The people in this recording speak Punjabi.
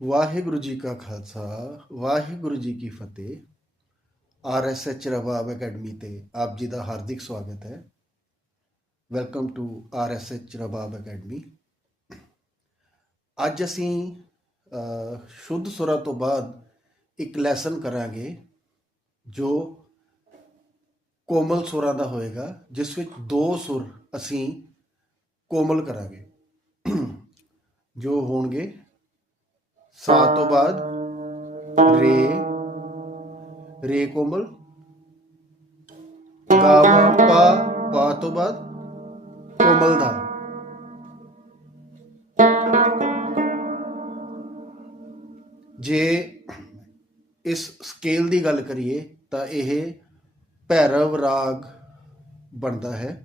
ਵਾਹਿਗੁਰੂ ਜੀ ਕਾ ਖਾਲਸਾ ਵਾਹਿਗੁਰੂ ਜੀ ਕੀ ਫਤਿਹ। RSH ਰਬਾਬ ਅਕੈਡਮੀ ਤੇ ਆਪ ਜੀ ਦਾ ਹਾਰਦਿਕ ਸਵਾਗਤ ਹੈ। Welcome to RSH Rabab academy. ਅੱਜ ਅਸੀਂ ਸ਼ੁੱਧ ਸੁਰਾਂ ਤੋਂ ਬਾਅਦ ਇੱਕ ਲੈਸਨ ਕਰਾਂਗੇ ਜੋ ਕੋਮਲ ਸੁਰਾਂ ਦਾ ਹੋਏਗਾ, ਜਿਸ ਵਿੱਚ 2 ਸੁਰ ਅਸੀਂ ਕੋਮਲ ਕਰਾਂਗੇ ਜੋ ਹੋਣਗੇ ਸਾ ਤੋਂ ਬਾਅਦ ਰੇ ਕੋਮਲ, ਗਾਵਾ ਪਾ ਤੋਂ ਬਾਅਦ ਕੋਮਲ ਦਾ। ਜੇ ਇਸ ਸਕੇਲ ਦੀ ਗੱਲ ਕਰੀਏ ਤਾਂ ਇਹ ਭੈਰਵ ਰਾਗ ਬਣਦਾ ਹੈ।